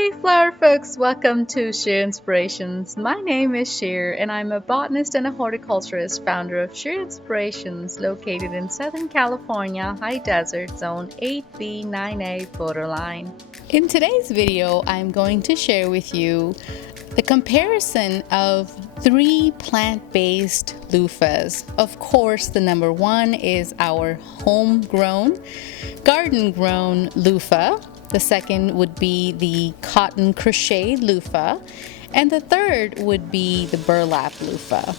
Hey flower folks, welcome to Sheer Inspirations. My name is Sheer and I'm a botanist and a horticulturist, founder of Sheer Inspirations, located in Southern California, High Desert Zone 8B 9A borderline. In today's video, I'm going to share with you the comparison of 3 plant-based loofahs. Of course, the number one is our homegrown, garden-grown loofah. The second would be the cotton crochet loofah, and the third would be the burlap loofah.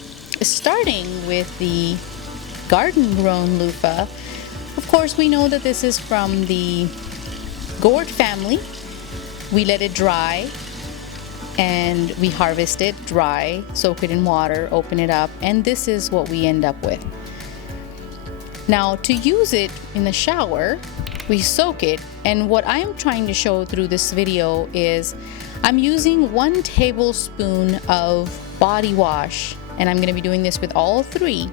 Starting with the garden-grown loofah, of course we know that this is from the gourd family. We let it dry and we harvest it dry, soak it in water, open it up, and this is what we end up with. Now, to use it in the shower, we soak it, and what I'm trying to show through this video is I'm using 1 tablespoon of body wash, and I'm going to be doing this with all 3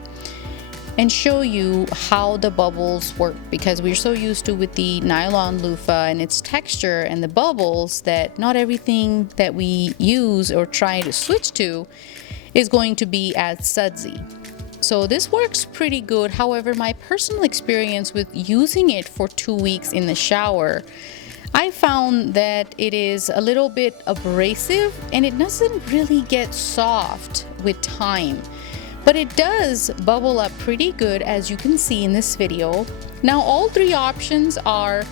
and show you how the bubbles work, because we're so used to with the nylon loofah and its texture and the bubbles that not everything that we use or try to switch to is going to be as sudsy. So this works pretty good. However, my personal experience with using it for 2 weeks in the shower, I found that it is a little bit abrasive and it doesn't really get soft with time. But it does bubble up pretty good, as you can see in this video. Now, all 3 options are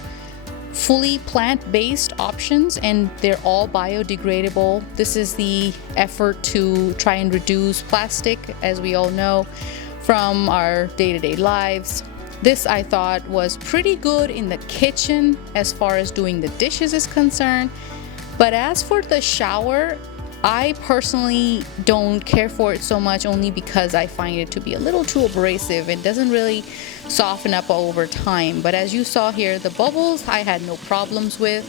fully plant-based options and they're all biodegradable. This is the effort to try and reduce plastic, as we all know, from our day-to-day lives. This, I thought, was pretty good in the kitchen as far as doing the dishes is concerned. But as for the shower, I personally don't care for it so much, only because I find it to be a little too abrasive. It doesn't really soften up over time. But as you saw here, the bubbles I had no problems with.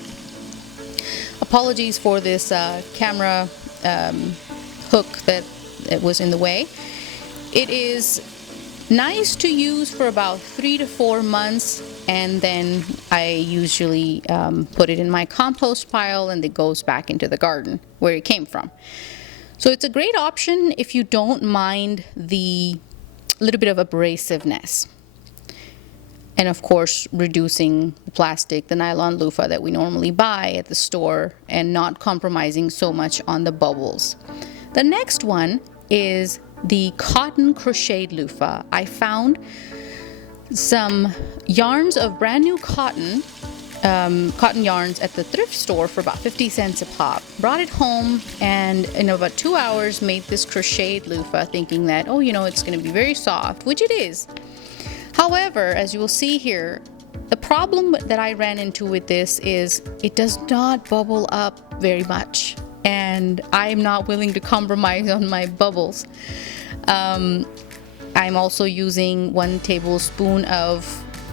Apologies for this camera hook that it was in the way. It is nice to use for about 3 to 4 months, and then I usually put it in my compost pile and it goes back into the garden where it came from. So it's a great option if you don't mind the little bit of abrasiveness. And of course, reducing the plastic, the nylon loofah that we normally buy at the store, and not compromising so much on the bubbles. The next one is the cotton crocheted loofah. I found some yarns of brand new cotton yarns at the thrift store for about 50 cents a pop. Brought it home and in about 2 hours made this crocheted loofah, thinking that, oh, you know, it's going to be very soft, which it is. However, as you will see here, the problem that I ran into with this is it does not bubble up very much, and I'm not willing to compromise on my bubbles. I'm also using 1 tablespoon of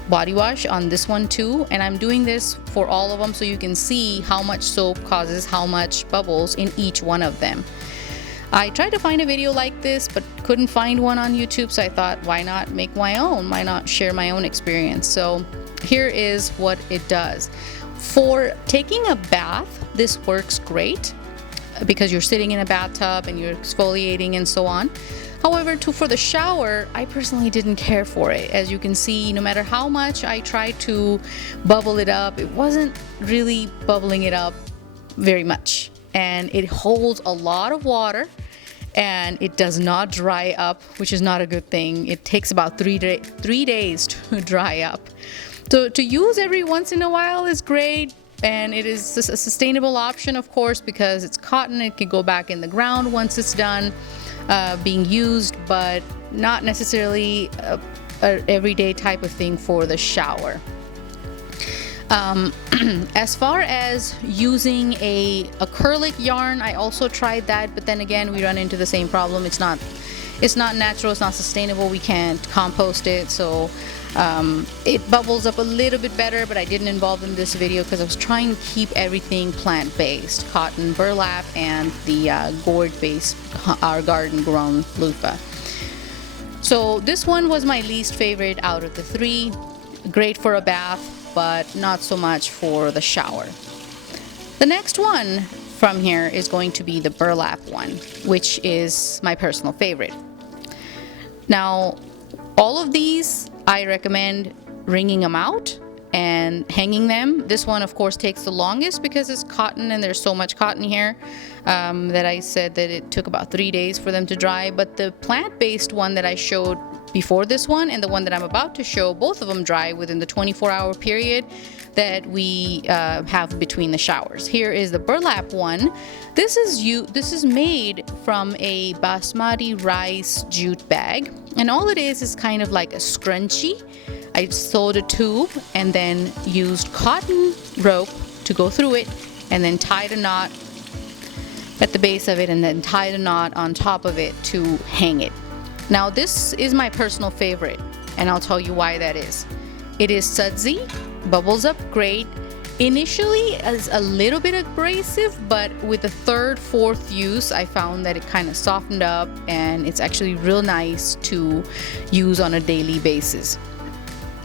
body wash on this one too, and I'm doing this for all of them so you can see how much soap causes how much bubbles in each one of them. I tried to find a video like this but couldn't find one on YouTube, so I thought, why not make my own? Why not share my own experience? So here is what it does. For taking a bath, this works great because you're sitting in a bathtub and you're exfoliating and so on. However, for the shower, I personally didn't care for it. As you can see, no matter how much I tried to bubble it up, it wasn't really bubbling it up very much. And it holds a lot of water and it does not dry up, which is not a good thing. It takes about 3 days to dry up. So to use every once in a while is great. And it is a sustainable option, of course, because it's cotton. It can go back in the ground once it's done being used, but not necessarily a everyday type of thing for the shower. As far as using a acrylic yarn, I also tried that, but then again, we run into the same problem. It's not natural, it's not sustainable. We can't compost it, so it bubbles up a little bit better, but I didn't involve in this video because I was trying to keep everything plant-based: cotton, burlap, and the gourd-based, our garden-grown loofah. So this one was my least favorite out of the 3. Great for a bath, but not so much for the shower. The next one from here is going to be the burlap one, which is my personal favorite. Now, all of these, I recommend wringing them out and hanging them. This one, of course, takes the longest because it's cotton and there's so much cotton here that I said that it took about 3 days for them to dry. But the plant-based one that I showed before this one and the one that I'm about to show, both of them dry within the 24-hour period that we have between the showers. Here is the burlap one. This is made from a basmati rice jute bag, and all it is kind of like a scrunchie. I sewed a tube and then used cotton rope to go through it, and then tied a knot at the base of it, and then tied a knot on top of it to hang it. Now this is my personal favorite, and I'll tell you why that is. It is sudsy, bubbles up great. Initially is a little bit abrasive, but with the third, fourth use, I found that it kind of softened up, and it's actually real nice to use on a daily basis.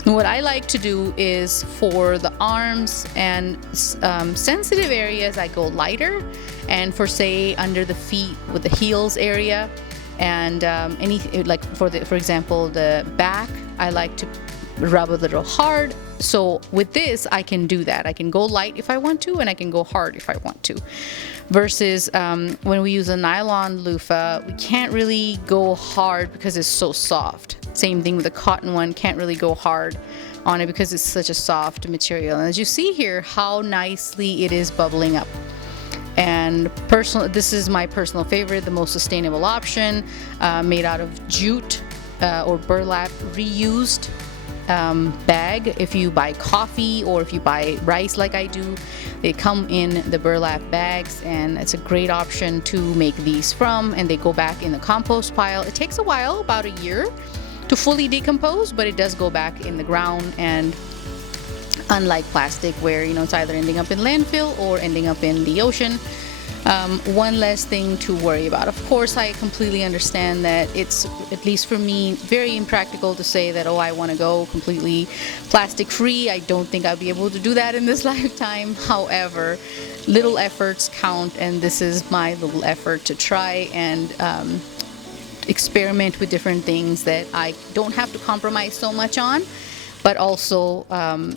What I like to do is for the arms and sensitive areas, I go lighter, and for say under the feet with the heels area, and like for example the back, I like to rub a little hard. So with this, I can do that. I can go light if I want to, and I can go hard if I want to. Versus when we use a nylon loofah, we can't really go hard because it's so soft. Same thing with the cotton one, can't really go hard on it because it's such a soft material. And as you see here, how nicely it is bubbling up. And this is my personal favorite, the most sustainable option, made out of jute or burlap reused bag. If you buy coffee or if you buy rice like I do, they come in the burlap bags, and it's a great option to make these from, and they go back in the compost pile. It takes a while, about a year, to fully decompose, but it does go back in the ground. And unlike plastic, where it's either ending up in landfill or ending up in the ocean, one less thing to worry about. Of course, I completely understand that it's, at least for me, very impractical to say that, oh, I want to go completely plastic free. I don't think I'll be able to do that in this lifetime. However, little efforts count, and this is my little effort to try and experiment with different things that I don't have to compromise so much on, but also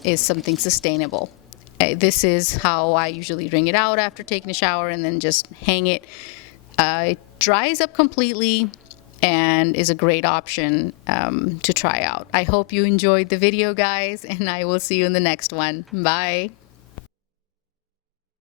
is something sustainable. This is how I usually wring it out after taking a shower, and then just hang it. It dries up completely and is a great option to try out. I hope you enjoyed the video, guys, and I will see you in the next one. Bye.